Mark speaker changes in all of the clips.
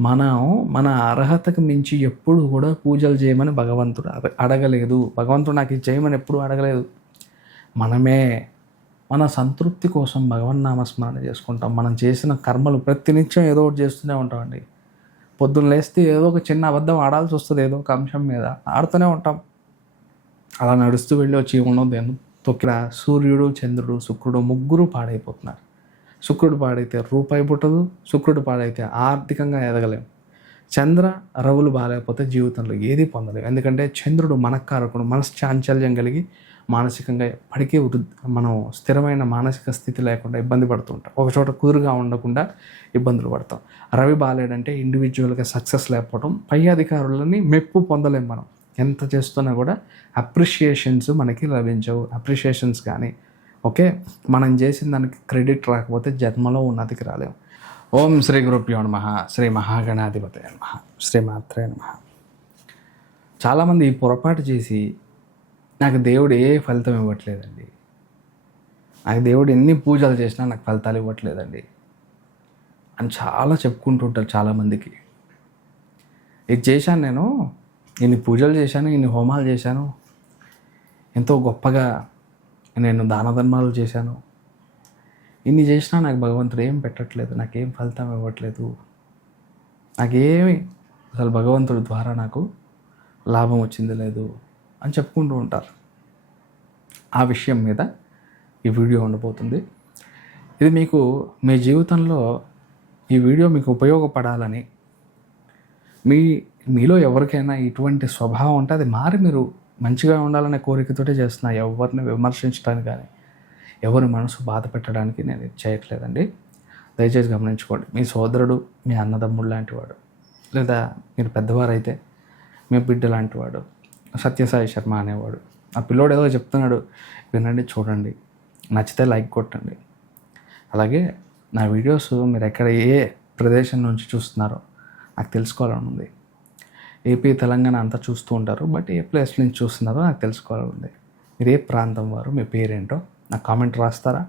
Speaker 1: మనం మన అర్హతకు మించి ఎప్పుడు కూడా పూజలు చేయమని భగవంతుడు అడగలేదు. భగవంతుడు నాకు ఇది చేయమని ఎప్పుడు అడగలేదు. మనమే మన సంతృప్తి కోసం భగవన్నామస్మరణ చేసుకుంటాం. మనం చేసిన కర్మలు ప్రతినిత్యం ఏదో ఒకటి చేస్తూనే ఉంటామండి. పొద్దున్న లేస్తే ఏదో ఒక చిన్న అబద్ధం ఆడాల్సి వస్తుంది ఏదో ఒక అంశం మీద. ఆడుతూనే ఉంటాం. అలా నడుస్తూ వెళ్ళి వచ్చి ఉండదు తొక్కిన సూర్యుడు చంద్రుడు శుక్రుడు ముగ్గురు పాడైపోతున్నారు. శుక్రుడు పాడైతే రూపాయి పుట్టదు శుక్రుడు పాడైతే ఆర్థికంగా ఎదగలేం. చంద్ర రవులు బాగాలేకపోతే జీవితంలో ఏది పొందలేము ఎందుకంటే చంద్రుడు మనకారకుడు మనశ్చాంచల్యం కలిగి మానసికంగా ఎప్పటికీ మనం స్థిరమైన మానసిక స్థితి లేకుండా ఇబ్బంది పడుతుంటాం ఒక చోట కుదురుగా ఉండకుండా ఇబ్బందులు పడతాం. రవి బాగాలేడంటే ఇండివిజువల్గా సక్సెస్ లేకపోవడం పై అధికారులని మెప్పు పొందలేం మనం. ఎంత చేస్తున్నా కూడా అప్రిషియేషన్స్ మనకి లభించవు. అప్రిషియేషన్స్ కానీ ఓకే? మనం చేసిన దానికి క్రెడిట్ రాకపోతే జన్మలో ఉన్నతికి రాలేము. ఓం శ్రీ గురుభ్యో నమ. శ్రీ మహాగణాధిపతి నమ. శ్రీ మాత్రే నమ. చాలామంది పొరపాటు చేసి నాకు దేవుడు ఏ ఫలితం ఇవ్వట్లేదండి. నాకు దేవుడు ఎన్ని పూజలు చేసినా నాకు ఫలితాలు ఇవ్వట్లేదండి. అని చాలా చెప్పుకుంటుంటారు చాలామందికి. ఇది చేశాను నేను. ఇన్ని పూజలు చేశాను ఇన్ని హోమాలు చేశాను. ఎంతో గొప్పగా నేను దాన ధర్మాలు చేశాను. ఇన్ని చేసినా నాకు భగవంతుడు ఏం పెట్టట్లేదు నాకేం ఫలితం ఇవ్వట్లేదు. నాకేమి అసలు భగవంతుడి ద్వారా నాకు లాభం వచ్చింది లేదు అని చెప్పుకుంటూ ఉంటారు. ఆ విషయం మీద ఈ వీడియో ఉండబోతుంది. ఇది మీకు మీ జీవితంలో ఈ వీడియో మీకు ఉపయోగపడాలని మీ మీలో ఎవరికైనా ఇటువంటి స్వభావం ఉంటే అది మారి మీరు మంచిగా ఉండాలనే కోరికతోటే చేస్తున్నా. ఎవరిని విమర్శించడానికి కానీ ఎవరి మనసు బాధ పెట్టడానికి నేను ఇది చేయట్లేదండి. దయచేసి గమనించుకోండి. మీ సోదరుడు మీ అన్నదమ్ముడు లాంటి వాడు లేదా మీరు పెద్దవారైతే మీ బిడ్డ లాంటి వాడు సత్యసాయి శర్మ అనేవాడు ఆ పిల్లోడు ఏదో చెప్తున్నాడు వినండి చూడండి నచ్చితే లైక్ కొట్టండి. అలాగే నా వీడియోస్ మీరు ఎక్కడ ఏ ప్రదేశం నుంచి చూస్తున్నారో నాకు తెలుసుకోవాలని ఉంది. ఏపీ తెలంగాణ అంతా చూస్తూ ఉంటారు. బట్ ఏ ప్లేస్ నుంచి చూస్తున్నారో నాకు తెలుసుకోవాలి మీరు ఏ ప్రాంతం వారు మీ పేరేంటో నాకు కామెంట్ రాస్తారా?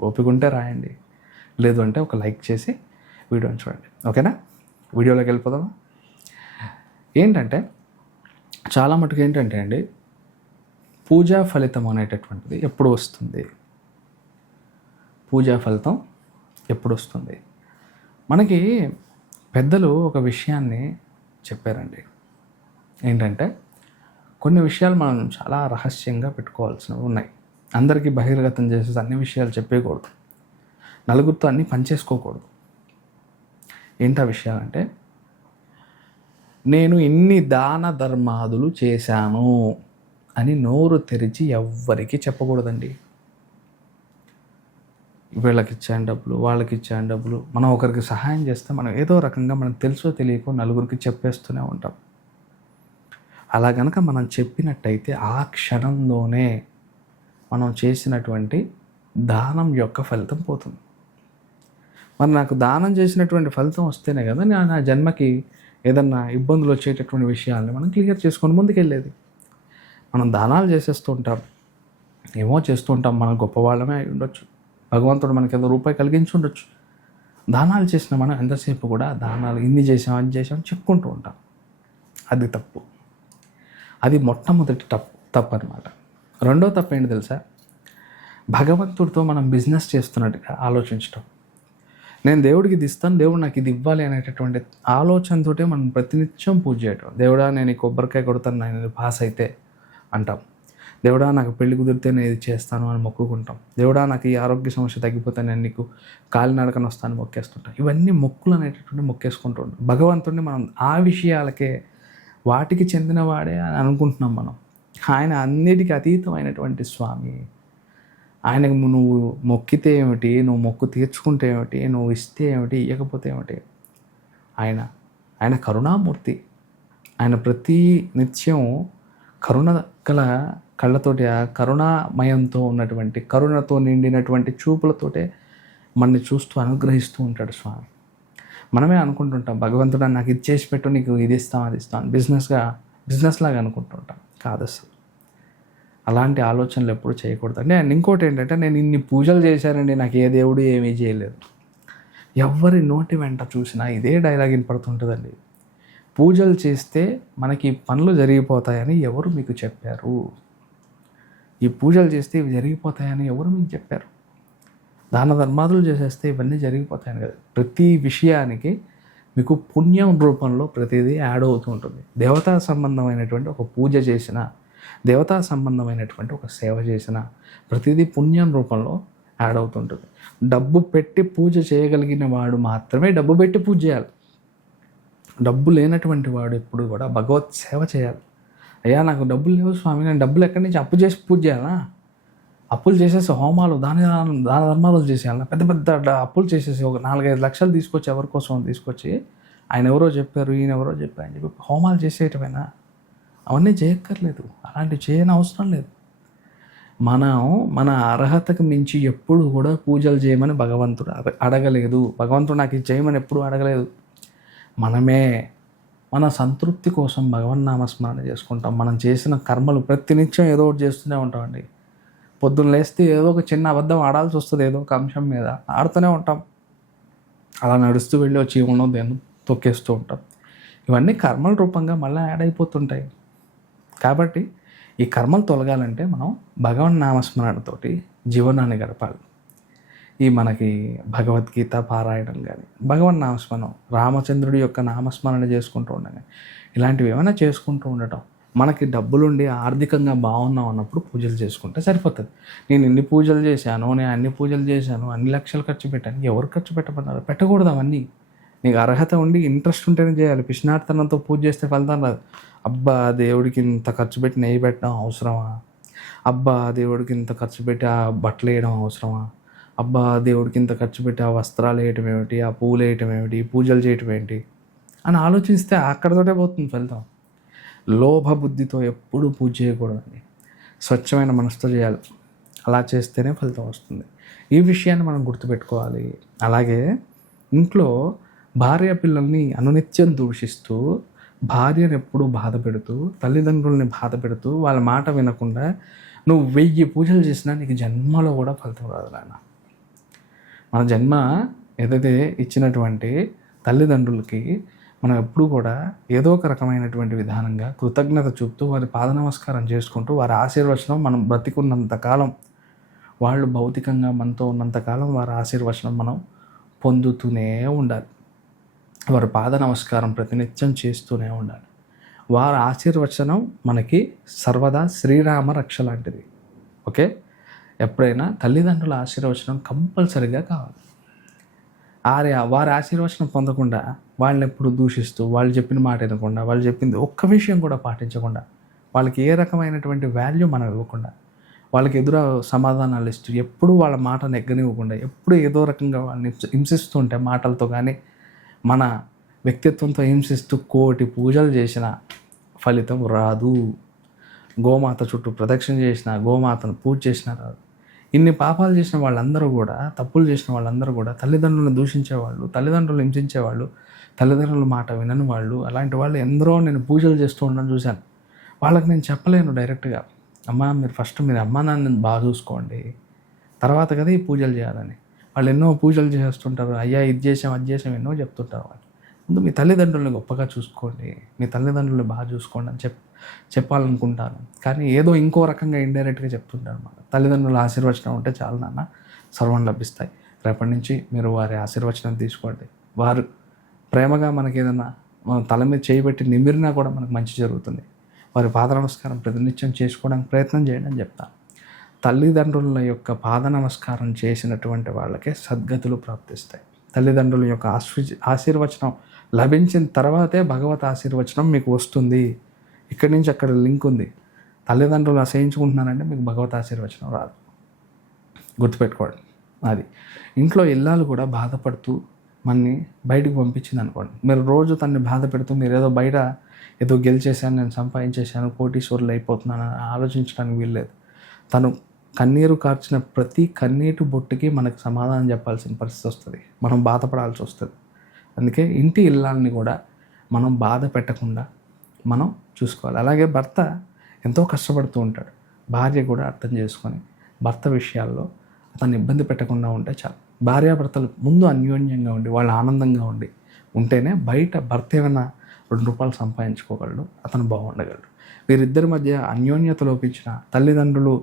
Speaker 1: ఓపిక ఉంటే రాయండి. లేదు అంటే ఒక లైక్ చేసి వీడియోని చూడండి. ఓకేనా? వీడియోలోకి వెళ్ళిపోదామా? ఏంటంటే చాలా మటుకు ఏంటంటే అండి పూజా ఫలితం అనేటటువంటిది ఎప్పుడు వస్తుంది? పూజా ఫలితం ఎప్పుడు వస్తుంది? మనకి పెద్దలు ఒక విషయాన్ని చెప్పారండి. ఏంటంటే కొన్ని విషయాలు మనం చాలా రహస్యంగా పెట్టుకోవాల్సినవి ఉన్నాయి. అందరికీ బహిర్గతం చేసేసి అన్ని విషయాలు చెప్పేయకూడదు. నలుగురితో అన్నీ పనిచేసుకోకూడదు ఏంటా విషయాలంటే నేను ఇన్ని దాన ధర్మాదులు చేశాను అని నోరు తెరిచి ఎవ్వరికీ చెప్పకూడదండి. వీళ్ళకి ఇచ్చాను డబ్బులు వాళ్ళకి ఇచ్చాను డబ్బులు మనం ఒకరికి సహాయం చేస్తే మనం ఏదో రకంగా మనకు తెలుసో తెలియకో నలుగురికి చెప్పేస్తూనే ఉంటాం. అలా గనక మనం చెప్పినట్టయితే ఆ క్షణంలోనే మనం చేసినటువంటి దానం యొక్క ఫలితం పోతుంది. మరి నాకు దానం చేసినటువంటి ఫలితం వస్తేనే కదా నేను నా జన్మకి ఏదన్నా ఇబ్బందులు వచ్చేటటువంటి విషయాల్ని మనం క్లియర్ చేసుకొని ముందుకెళ్ళేది. మనం దానాలు చేసేస్తూ ఉంటాం. ఏమో చేస్తూ ఉంటాం. మనం గొప్పవాళ్ళమే అయి ఉండొచ్చు. భగవంతుడు మనకి ఏదో రూపాయి కలిగించి ఉండొచ్చు. దానాలు చేసిన మనం ఎంతసేపు కూడా దానాలు ఇన్ని చేసాం అని చేసాం చెప్పుకుంటూ ఉంటాం. అది తప్పు. అది మొట్టమొదటి తప్పు తప్పు అనమాట రెండో తప్పు ఏంటి తెలుసా? భగవంతుడితో మనం బిజినెస్ చేస్తున్నట్టుగా ఆలోచించటం. నేను దేవుడికి ఇది ఇస్తాను దేవుడు నాకు ఇది ఇవ్వాలి అనేటటువంటి ఆలోచనతోటే మనం ప్రతినిత్యం పూజ చేయటం. దేవుడా నేను ఈ కొబ్బరికాయ కొడతాను నేను పాస్ అయితే అంటాం. దేవుడా నాకు పెళ్ళి కుదిరితే నేను ఇది చేస్తాను అని మొక్కుకుంటాం. దేవుడా నాకు ఈ ఆరోగ్య సమస్య తగ్గిపోతే నేను నీకు కాలినడకన వస్తాను మొక్కేస్తుంటాం. ఇవన్నీ మొక్కులు అనేటటువంటి మొక్కేసుకుంటూ ఉంటాం భగవంతుడిని మనం ఆ విషయాలకే వాటికి చెందినవాడే అని అనుకుంటున్నాం మనం. ఆయన అన్నిటికీ అతీతమైనటువంటి స్వామి. ఆయనకు నువ్వు మొక్కితే ఏమిటి నువ్వు మొక్కు తీర్చుకుంటే ఏమిటి నువ్వు ఇస్తే ఏమిటి ఇవ్వకపోతే ఏమిటి? ఆయన ఆయన కరుణామూర్తి. ఆయన ప్రతి నిత్యం కరుణ గల కళ్ళతోటి ఆ కరుణామయంతో ఉన్నటువంటి కరుణతో నిండినటువంటి చూపులతోటే మనని చూస్తూ అనుగ్రహిస్తూ ఉంటాడు స్వామి. మనమే అనుకుంటుంటాం భగవంతుడు నాకు ఇది చేసి పెట్టు నీకు ఇది ఇస్తాం అది ఇస్తాం బిజినెస్గా బిజినెస్ లాగా అనుకుంటుంటాం. కాదు అసలు. అలాంటి ఆలోచనలు ఎప్పుడు చేయకూడదు. అంటే అండ్ ఇంకోటి ఏంటంటే నేను ఇన్ని పూజలు చేశానండి నాకు ఏ దేవుడు ఏమీ చేయలేదు. ఎవరి నోటి వెంట చూసినా ఇదే డైలాగ్ వినపడుతుంటుందండి. పూజలు చేస్తే మనకి పనులు జరిగిపోతాయని ఎవరు మీకు చెప్పారు? ఈ పూజలు చేస్తే ఇవి జరిగిపోతాయని ఎవరు మీకు చెప్పారు? దాన ధర్మాదులు చేసేస్తే ఇవన్నీ జరిగిపోతాయని కదా. ప్రతి విషయానికి మీకు పుణ్యం రూపంలో ప్రతిదీ యాడ్ అవుతూ ఉంటుంది. దేవతా సంబంధమైనటువంటి ఒక పూజ చేసిన దేవతా సంబంధమైనటువంటి ఒక సేవ చేసిన ప్రతిదీ పుణ్యం రూపంలో యాడ్ అవుతుంటుంది డబ్బు పెట్టి పూజ చేయగలిగిన వాడు మాత్రమే డబ్బు పెట్టి పూజ చేయాలి. డబ్బు లేనటువంటి వాడు ఎప్పుడు కూడా భగవత్ సేవ చేయాలి. అయ్యా నాకు డబ్బులు లేవు స్వామి. నేను డబ్బులు ఎక్కడి నుంచి అప్పు చేసి పూజ చేయాలా? అప్పులు చేసేసి హోమాలు దాని దాన ధర్మాలు చేసేయాలి? పెద్ద పెద్ద అప్పులు చేసేసి ఒక నాలుగైదు లక్షలు తీసుకొచ్చి ఎవరి కోసం తీసుకొచ్చి ఆయన ఎవరో చెప్పారు ఈయన ఎవరో చెప్పారు అని చెప్పి హోమాలు చేసేయటమేనా? అవన్నీ చేయక్కర్లేదు. అలాంటివి చేయని అవసరం లేదు. మనం మన అర్హతకు మించి ఎప్పుడు కూడా పూజలు చేయమని భగవంతుడు అడగలేదు. భగవంతుడు నాకు ఇది చేయమని ఎప్పుడు అడగలేదు. మనమే మన సంతృప్తి కోసం భగవన్నామస్మరణ చేసుకుంటాం. మనం చేసిన కర్మలు ప్రతినిత్యం ఏదో ఒకటి చేస్తూనే ఉంటామండి. పొద్దున్న లేస్తే ఏదో ఒక చిన్న అబద్ధం ఆడాల్సి వస్తుంది ఏదో ఒక అంశం మీద. ఆడుతూనే ఉంటాం. అలా నడుస్తూ వెళ్ళి వచ్చి ఉండవు దేని తొక్కేస్తూ ఉంటాం. ఇవన్నీ కర్మల రూపంగా మళ్ళీ యాడ్ అయిపోతుంటాయి. కాబట్టి ఈ కర్మలు తొలగాలంటే మనం భగవన్ నామస్మరణతోటి జీవనాన్ని గడపాలి. ఈ మనకి భగవద్గీత పారాయణం కానీ భగవన్ నామస్మరణం రామచంద్రుడి యొక్క నామస్మరణ చేసుకుంటూ ఉండగా ఇలాంటివి ఏమైనా చేసుకుంటూ ఉండటం మనకి డబ్బులుండి ఆర్థికంగా బాగున్నాం అన్నప్పుడు పూజలు చేసుకుంటే సరిపోతుంది. నేను ఇన్ని పూజలు చేశాను నేను అన్ని పూజలు చేశాను అన్ని లక్షలు ఖర్చు పెట్టాను ఎవరు ఖర్చు పెట్టమన్నారు? పెట్టకూడదు అవన్నీ. నీకు అర్హత ఉండి ఇంట్రెస్ట్ ఉంటేనే చేయాలి. పిష్నార్థనంతో పూజ చేస్తే ఫలితం రాదు. అబ్బా దేవుడికి ఇంత ఖర్చు పెట్టి నెయ్యి పెట్టడం అవసరమా? అబ్బా దేవుడికి ఇంత ఖర్చు పెట్టి ఆ బట్టలు వేయడం అవసరమా? అబ్బా దేవుడికి ఇంత ఖర్చు పెట్టి ఆ వస్త్రాలు వేయటం ఏమిటి? ఆ పూలు వేయటం ఏమిటి? పూజలు చేయటం ఏంటి? అని ఆలోచిస్తే అక్కడతోటే పోతుంది ఫలితం. లోభ బుద్ధితో ఎప్పుడూ పూజ చేయకూడదండి. స్వచ్ఛమైన మనసుతో చేయాలి. అలా చేస్తేనే ఫలితం వస్తుంది. ఈ విషయాన్ని మనం గుర్తుపెట్టుకోవాలి. అలాగే ఇంట్లో భార్య పిల్లల్ని అనునిత్యం దూషిస్తూ భార్యను ఎప్పుడూ బాధ పెడుతూ తల్లిదండ్రుల్ని బాధ పెడుతూ వాళ్ళ మాట వినకుండా నువ్వు వెయ్యి పూజలు చేసినా నీకు జన్మలో కూడా ఫలితం రాదు నాన్న మన జన్మ ఏదైతే ఇచ్చినటువంటి తల్లిదండ్రులకి మనం ఎప్పుడూ కూడా ఏదో ఒక రకమైనటువంటి విధానంగా కృతజ్ఞత చూపుతూ వారి పాద నమస్కారం చేసుకుంటూ వారి ఆశీర్వచనం మనం బ్రతికున్నంత కాలం వాళ్ళు భౌతికంగా మనతో ఉన్నంతకాలం వారి ఆశీర్వచనం మనం పొందుతూనే ఉండాలి. వారి పాద నమస్కారం ప్రతినిత్యం చేస్తూనే ఉండాలి. వారి ఆశీర్వచనం మనకి సర్వదా శ్రీరామ రక్ష లాంటిది. ఓకే? ఎప్పుడైనా తల్లిదండ్రుల ఆశీర్వచనం కంపల్సరిగా కావాలి. ఆరి వారి ఆశీర్వచనం పొందకుండా వాళ్ళని ఎప్పుడు దూషిస్తూ వాళ్ళు చెప్పిన మాట వినకుండా వాళ్ళు చెప్పింది ఒక్క విషయం కూడా పాటించకుండా వాళ్ళకి ఏ రకమైనటువంటి వాల్యూ మనం ఇవ్వకుండా వాళ్ళకి ఎదురు సమాధానాలు ఇస్తూ ఎప్పుడు వాళ్ళ మాట నెగ్గనివ్వకుండా ఎప్పుడు ఏదో రకంగా వాళ్ళని హింసిస్తూ ఉంటే మాటలతో కానీ మన వ్యక్తిత్వంతో హింసిస్తూ కోటి పూజలు చేసిన ఫలితం రాదు. గోమాత చుట్టూ ప్రదక్షిణ చేసిన గోమాతను పూజ చేసిన రాదు. ఇన్ని పాపాలు చేసిన వాళ్ళందరూ కూడా తప్పులు చేసిన వాళ్ళందరూ కూడా తల్లిదండ్రులను దూషించేవాళ్ళు తల్లిదండ్రులు హింసించేవాళ్ళు తల్లిదండ్రుల మాట వినని వాళ్ళు అలాంటి వాళ్ళు ఎందరో నేను పూజలు చేస్తూ ఉండడం చూశాను. వాళ్ళకి నేను చెప్పలేను డైరెక్ట్గా. అమ్మా మీరు ఫస్ట్ మీరు అమ్మా నాన్నని బాగా చూసుకోండి. తర్వాత కదా ఈ పూజలు చేయాలని. వాళ్ళు ఎన్నో పూజలు చేస్తుంటారు. అయ్యా ఇది చేసాం అది చేసాం ఎన్నో చెప్తుంటారు వాళ్ళు. ముందు మీ తల్లిదండ్రులను గొప్పగా చూసుకోండి. మీ తల్లిదండ్రులను బాగా చూసుకోండి అని చెప్ చెప్పాలనుకుంటాను. కానీ ఏదో ఇంకో రకంగా ఇండైరెక్ట్గా చెప్తుంటారు అన్నమాట. తల్లిదండ్రుల ఆశీర్వచనం ఉంటే చాలు నాన్న సర్వం లభిస్తాయి. రేపటి నుంచి మీరు వారి ఆశీర్వచనం తీసుకోండి. వారు ప్రేమగా మనకి ఏదైనా మన తల మీద చేయబెట్టి నిమిరినా కూడా మనకు మంచి జరుగుతుంది. వారి పాద నమస్కారం ప్రతినిత్యం చేసుకోవడానికి ప్రయత్నం చేయండి అని చెప్తాను. తల్లిదండ్రుల యొక్క పాద నమస్కారం చేసినటువంటి వాళ్ళకే సద్గతులు ప్రాప్తిస్తాయి. తల్లిదండ్రుల యొక్క ఆశీ ఆశీర్వచనం లభించిన తర్వాతే భగవత్ ఆశీర్వచనం మీకు వస్తుంది. ఇక్కడి నుంచి అక్కడ లింక్ ఉంది. తల్లిదండ్రులు అసహించుకుంటున్నారంటే మీకు భగవత్ ఆశీర్వచనం రాదు. గుర్తుపెట్టుకోండి. అది. ఇంట్లో ఇల్లాలు కూడా బాధపడుతూ మన్ని బయటికి పంపించింది అనుకోండి. మీరు రోజు తన్ని బాధ పెడుతూ మీరు ఏదో బయట ఏదో గెలిచేసాను నేను సంపాదించేశాను కోటీశ్వరులు అయిపోతున్నాను అని ఆలోచించడానికి వీల్లేదు. తను కన్నీరు కార్చిన ప్రతి కన్నీటి బొట్టుకి మనకు సమాధానం చెప్పాల్సిన పరిస్థితి వస్తుంది. మనం బాధపడాల్సి వస్తుంది. అందుకే ఇంటి ఇల్లాలని కూడా మనం బాధ పెట్టకుండా మనం చూసుకోవాలి. అలాగే భర్త ఎంతో కష్టపడుతూ ఉంటాడు. భార్య కూడా అర్థం చేసుకొని భర్త విషయాల్లో అతన్ని ఇబ్బంది పెట్టకుండా ఉంటే చాలు. భార్యాభర్తలు ముందు అన్యోన్యంగా ఉండి వాళ్ళు ఆనందంగా ఉండి ఉంటేనే బయట భర్త ఏమైనా రెండు రూపాయలు సంపాదించుకోగలడు అతను బాగుండగలడు. వీరిద్దరి మధ్య అన్యోన్యత లోపించిన తల్లిదండ్రులు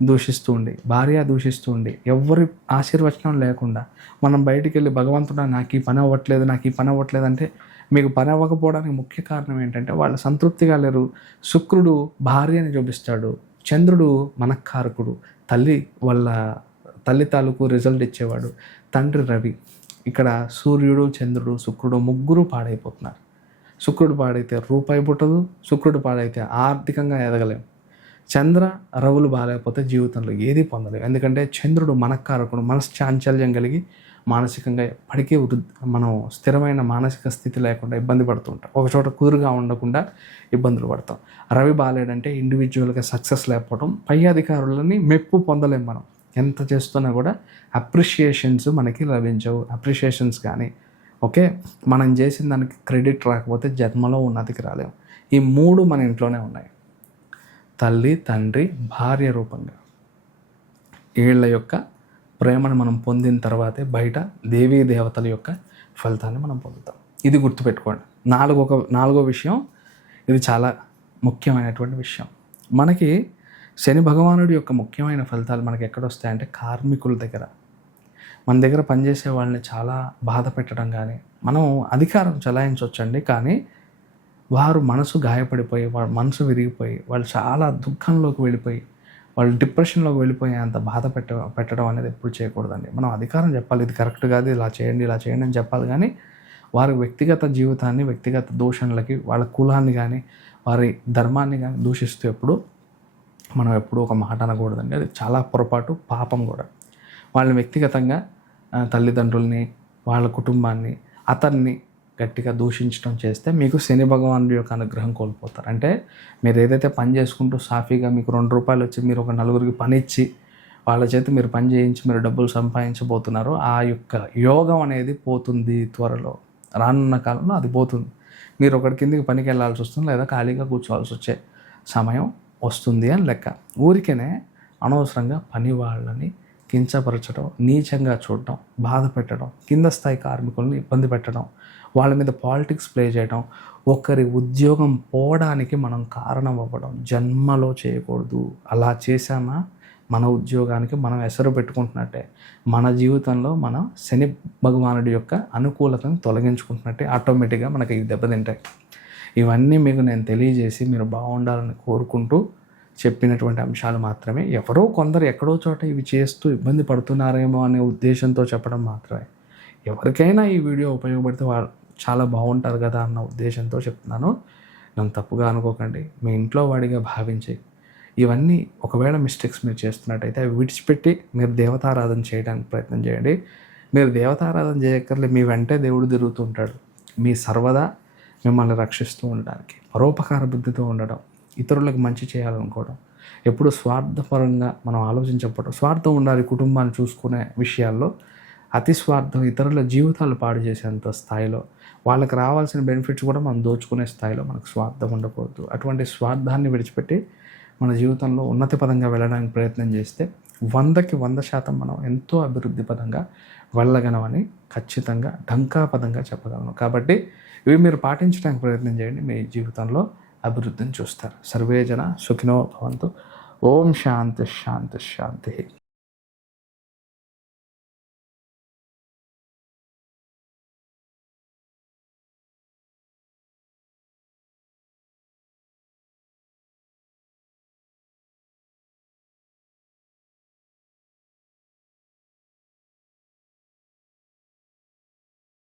Speaker 1: దూషిస్తూ ఉండి భార్య దూషిస్తూ ఉండి ఎవరి ఆశీర్వచనం లేకుండా మనం బయటికి వెళ్ళి భగవంతుడా నాకు ఈ పని అవ్వట్లేదు నాకు ఈ పని అవ్వట్లేదు అంటే మీకు పని అవ్వకపోవడానికి ముఖ్య కారణం ఏంటంటే వాళ్ళు సంతృప్తిగా లేరు. శుక్రుడు భార్యని చూపిస్తాడు. చంద్రుడు మనఃకారకుడు. తల్లి వాళ్ళ తల్లి తాలూకు రిజల్ట్ ఇచ్చేవాడు. తండ్రి రవి. ఇక్కడ సూర్యుడు చంద్రుడు శుక్రుడు ముగ్గురు పాడైపోతున్నారు. శుక్రుడు పాడైతే రూపాయి పుట్టదు. శుక్రుడు పాడైతే ఆర్థికంగా ఎదగలేం. చంద్ర రవులు బాగాలేకపోతే జీవితంలో ఏది పొందలేవు ఎందుకంటే చంద్రుడు మనకారకుడు మనశ్చాంచల్యం కలిగి మానసికంగా ఎప్పటికీ వృద్ధి మనం స్థిరమైన మానసిక స్థితి లేకుండా ఇబ్బంది పడుతుంటాం ఒక చోట కుదురుగా ఉండకుండా ఇబ్బందులు పడతాం. రవి బాలేడంటే ఇండివిజువల్గా సక్సెస్ లేకపోవడం పై అధికారులని మెప్పు పొందలేం మనం. ఎంత చేస్తున్నా కూడా అప్రిషియేషన్స్ మనకి లభించవు. అప్రిషియేషన్స్ కానీ ఓకే? మనం చేసిన దానికి క్రెడిట్ రాకపోతే జన్మలో ఉన్నతికి రాలేము ఈ మూడు మన ఇంట్లోనే ఉన్నాయి. తల్లి తండ్రి భార్య రూపంగా. వీళ్ళ యొక్క ప్రేమను మనం పొందిన తర్వాతే బయట దేవీ దేవతల యొక్క ఫలితాన్ని మనం పొందుతాం. ఇది గుర్తుపెట్టుకోండి. నాలుగో ఒక నాలుగో విషయం ఇది చాలా ముఖ్యమైనటువంటి విషయం. మనకి శని భగవానుడి యొక్క ముఖ్యమైన ఫలితాలు మనకి ఎక్కడ వస్తాయంటే కార్మికుల దగ్గర. మన దగ్గర పనిచేసే వాళ్ళని చాలా బాధ పెట్టడం కానీ మనం అధికారం చలాయించవచ్చండి కానీ వారు మనసు గాయపడిపోయి వాళ్ళ మనసు విరిగిపోయి వాళ్ళు చాలా దుఃఖంలోకి వెళ్ళిపోయి వాళ్ళు డిప్రెషన్లోకి వెళ్ళిపోయే అంత బాధ పెట్ట పెట్టడం అనేది ఎప్పుడు చేయకూడదండి. మనం అధికారం చెప్పాలి ఇది కరెక్ట్ కాదు ఇలా చేయండి ఇలా చేయండి అని చెప్పాలి కానీ వారి వ్యక్తిగత జీవితాన్ని వ్యక్తిగత దూషణలకి వాళ్ళ కులాన్ని కానీ వారి ధర్మాన్ని కానీ దూషిస్తూ ఎప్పుడు మనం ఎప్పుడు ఒక మాట అనకూడదండి. అది చాలా పొరపాటు పాపం కూడా. వాళ్ళని వ్యక్తిగతంగా తల్లిదండ్రుల్ని వాళ్ళ కుటుంబాన్ని అతన్ని గట్టిగా దూషించడం చేస్తే మీకు శని భగవానుడి యొక్క అనుగ్రహం కోల్పోతారు. అంటే మీరు ఏదైతే పని చేసుకుంటూ సాఫీగా మీకు రెండు రూపాయలు వచ్చి మీరు ఒక నలుగురికి పని ఇచ్చి వాళ్ళ చేత మీరు పని చేయించి మీరు డబ్బులు సంపాదించబోతున్నారు ఆ యొక్క యోగం అనేది పోతుంది త్వరలో. రానున్న కాలంలో అది పోతుంది. మీరు ఒకటి కిందకి పనికి వెళ్ళాల్సి వస్తుంది లేదా ఖాళీగా కూర్చోవాల్సి వచ్చే సమయం వస్తుంది అని లెక్క. ఊరికేనే అనవసరంగా పని వాళ్ళని కించపరచడం నీచంగా చూడటం బాధ పెట్టడం కింద స్థాయి కార్మికుల్ని ఇబ్బంది పెట్టడం వాళ్ళ మీద పాలిటిక్స్ ప్లే చేయడం ఒకరి ఉద్యోగం పోవడానికి మనం కారణం అవ్వడం జన్మలో చేయకూడదు. అలా చేశామా? మన ఉద్యోగానికి మనం ఎసరు పెట్టుకుంటున్నట్టే. మన జీవితంలో మనం శని భగవానుడి యొక్క అనుకూలతను తొలగించుకుంటున్నట్టే ఆటోమేటిక్గా మనకి దెబ్బతింటాయి. ఇవన్నీ మీకు నేను తెలియజేసి మీరు బాగుండాలని కోరుకుంటూ చెప్పినటువంటి అంశాలు మాత్రమే. ఎవరో కొందరు ఎక్కడో చోట ఇవి చేస్తూ ఇబ్బంది పడుతున్నారేమో అనే ఉద్దేశంతో చెప్పడం మాత్రమే. ఎవరికైనా ఈ వీడియో ఉపయోగపడితే వాళ్ళు చాలా బాగుంటారు కదా అన్న ఉద్దేశంతో చెప్తున్నాను. నన్ను తప్పుగా అనుకోకండి. మీ ఇంట్లో వాడిగా భావించి ఇవన్నీ ఒకవేళ మిస్టేక్స్ మీరు చేస్తున్నట్టయితే అవి విడిచిపెట్టి మీరు దేవతారాధన చేయడానికి ప్రయత్నం చేయండి. మీరు దేవతారాధన చేయక్కర్లే మీ వెంటే దేవుడు తిరుగుతూ ఉంటాడు. మీ సర్వదా మిమ్మల్ని రక్షిస్తూ ఉండడానికి పరోపకార బుద్ధితో ఉండడం ఇతరులకు మంచి చేయాలనుకోవడం. ఎప్పుడు స్వార్థపరంగా మనం ఆలోచించకపోవడం. స్వార్థం ఉండాలి కుటుంబాన్ని చూసుకునే విషయాల్లో అతి స్వార్థం ఇతరుల జీవితాలు పాడు చేసేంత స్థాయిలో వాళ్ళకి రావాల్సిన బెనిఫిట్స్ కూడా మనం దోచుకునే స్థాయిలో మనకు స్వార్థం ఉండకూడదు. అటువంటి స్వార్థాన్ని విడిచిపెట్టి మన జీవితంలో ఉన్నత పదంగా వెళ్ళడానికి ప్రయత్నం చేస్తే వందకి వంద శాతం మనం ఎంతో అభివృద్ధి పదంగా వెళ్ళగలమని ఖచ్చితంగా ఢంకాపదంగా చెప్పగలను. కాబట్టి ఇవి మీరు పాటించడానికి ప్రయత్నం చేయండి మీ జీవితంలో. అభివృద్ధిని చూస్తారు. సర్వేజన సుఖినో భవంతు. ఓం శాంతి శాంతి శాంతి.